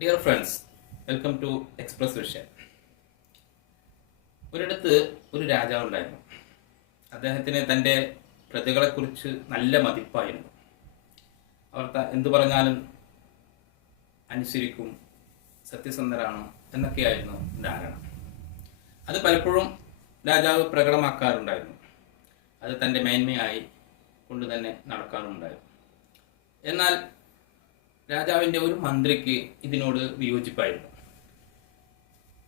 Dear friends, welcome to express vision. ഒരിടത്ത് ഒരു രാജാവ് ഉണ്ടായിരുന്നു. അദ്ദേഹത്തിന് തൻ്റെ പ്രജകളെക്കുറിച്ച് നല്ല മതിപ്പായിരുന്നു. അവർ എന്തു പറഞ്ഞാലും അനുസരിക്കും, സത്യസന്ധരാണ് എന്നൊക്കെയായിരുന്നു ധാരണ. അത് പലപ്പോഴും രാജാവ് പ്രകടമാക്കാറുണ്ടായിരുന്നു. അത് തൻ്റെ മേന്മയായി കൊണ്ട് തന്നെ നടക്കാറുണ്ടായിരുന്നു. എന്നാൽ രാജാവിൻ്റെ ഒരു മന്ത്രിക്ക് ഇതിനോട് വിയോജിപ്പായിരുന്നു.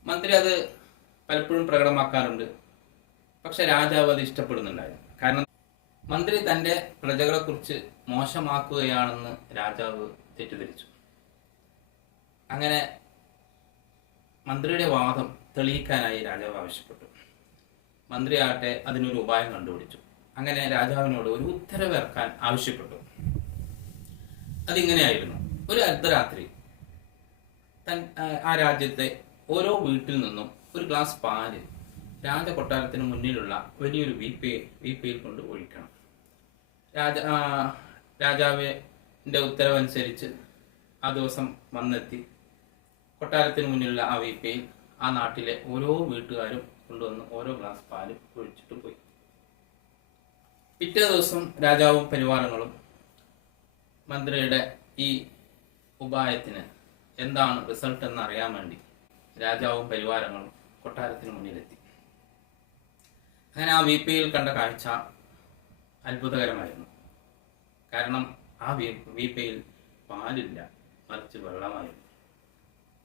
മന്ത്രി അത് പലപ്പോഴും പ്രകടമാക്കാറുണ്ട്. പക്ഷെ രാജാവ് അത് ഇഷ്ടപ്പെടുന്നുണ്ടായിരുന്നു. കാരണം മന്ത്രി തൻ്റെ പ്രജകളെക്കുറിച്ച് മോശമാക്കുകയാണെന്ന് രാജാവ് തെറ്റിദ്ധരിച്ചു. അങ്ങനെ മന്ത്രിയുടെ വാദം തെളിയിക്കാനായി രാജാവ് ആവശ്യപ്പെട്ടു. മന്ത്രിയാകട്ടെ അതിനൊരു ഉപായം കണ്ടുപിടിച്ചു. അങ്ങനെ രാജാവിനോട് ഒരു ഉത്തരവ് ഇറക്കാൻ ആവശ്യപ്പെട്ടു. അതിങ്ങനെയായിരുന്നു: ഒരു അർദ്ധരാത്രി ആ രാജ്യത്തെ ഓരോ വീട്ടിൽ നിന്നും ഒരു ഗ്ലാസ് പാല് രാജകൊട്ടാരത്തിന് മുന്നിലുള്ള വലിയൊരു വീപ്പയിൽ കൊണ്ട് ഒഴിക്കണം. രാജാവിൻ്റെ ഉത്തരവനുസരിച്ച് ആ ദിവസം വന്നെത്തി കൊട്ടാരത്തിന് മുന്നിലുള്ള ആ വീപ്പയിൽ ആ നാട്ടിലെ ഓരോ വീട്ടുകാരും കൊണ്ടുവന്ന് ഓരോ ഗ്ലാസ് പാല് ഒഴിച്ചിട്ട് പോയി. പിറ്റേ ദിവസം രാജാവും പരിവാരങ്ങളും മന്ത്രിയുടെ ഈ ഉപായത്തിന് എന്താണ് റിസൾട്ട് എന്ന് അറിയാൻ വേണ്ടി രാജാവും പരിവാരങ്ങളും കൊട്ടാരത്തിന് മുന്നിലെത്തി. അങ്ങനെ ആ വീപ്പയിൽ കണ്ട കാഴ്ച അത്ഭുതകരമായിരുന്നു. കാരണം ആ വീപ്പയിൽ പാലില്ല, മറിച്ച് വെള്ളമായിരുന്നു.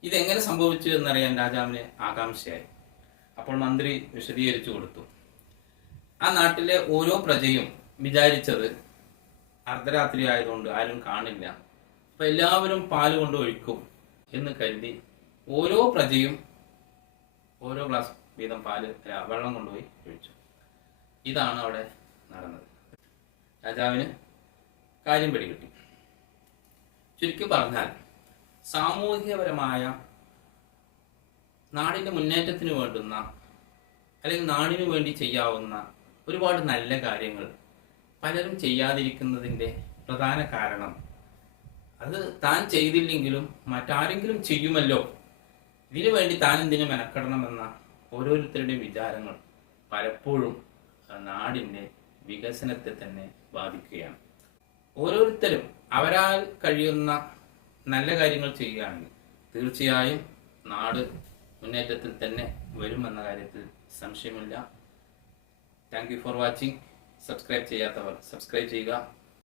ഇതെങ്ങനെ സംഭവിച്ചു എന്നറിയാൻ രാജാവിന് ആകാംക്ഷയായി. അപ്പോൾ മന്ത്രി വിശദീകരിച്ചു കൊടുത്തു. ആ നാട്ടിലെ ഓരോ പ്രജയും വിചാരിച്ചത് അർദ്ധരാത്രി ആയതുകൊണ്ട് ആരും കാണില്ല, അപ്പൊ എല്ലാവരും പാല് കൊണ്ട് ഒഴിക്കും എന്ന് കരുതി ഓരോ പ്രജയും ഓരോ ഗ്ലാസ് വീതം വെള്ളം കൊണ്ടുപോയി ഒഴിച്ചു. ഇതാണ് അവിടെ നടന്നത്. രാജാവിന് കാര്യം പിടികിട്ടി. ചുരുക്കി പറഞ്ഞാൽ, സാമൂഹികപരമായ നാടിന്റെ മുന്നേറ്റത്തിന് വേണ്ടുന്ന അല്ലെങ്കിൽ നാടിനു വേണ്ടി ചെയ്യാവുന്ന ഒരുപാട് നല്ല കാര്യങ്ങൾ പലരും ചെയ്യാതിരിക്കുന്നതിൻ്റെ പ്രധാന കാരണം അത് താൻ ചെയ്തില്ലെങ്കിലും മറ്റാരെങ്കിലും ചെയ്യുമല്ലോ, ഇതിനു വേണ്ടി താൻ എന്തിനു മെനക്കെടണമെന്ന ഓരോരുത്തരുടെയും വിചാരങ്ങൾ പലപ്പോഴും നാടിൻ്റെ വികസനത്തെ തന്നെ ബാധിക്കുകയാണ്. ഓരോരുത്തരും അവരാൽ കഴിയുന്ന നല്ല കാര്യങ്ങൾ ചെയ്യുകയാണെങ്കിൽ തീർച്ചയായും നാട് മുന്നേറ്റത്തിൽ തന്നെ വരുമെന്ന കാര്യത്തിൽ സംശയമില്ല. Thank you for watching. Subscribe ചെയ്യാത്തവർ സബ്സ്ക്രൈബ് ചെയ്യുക.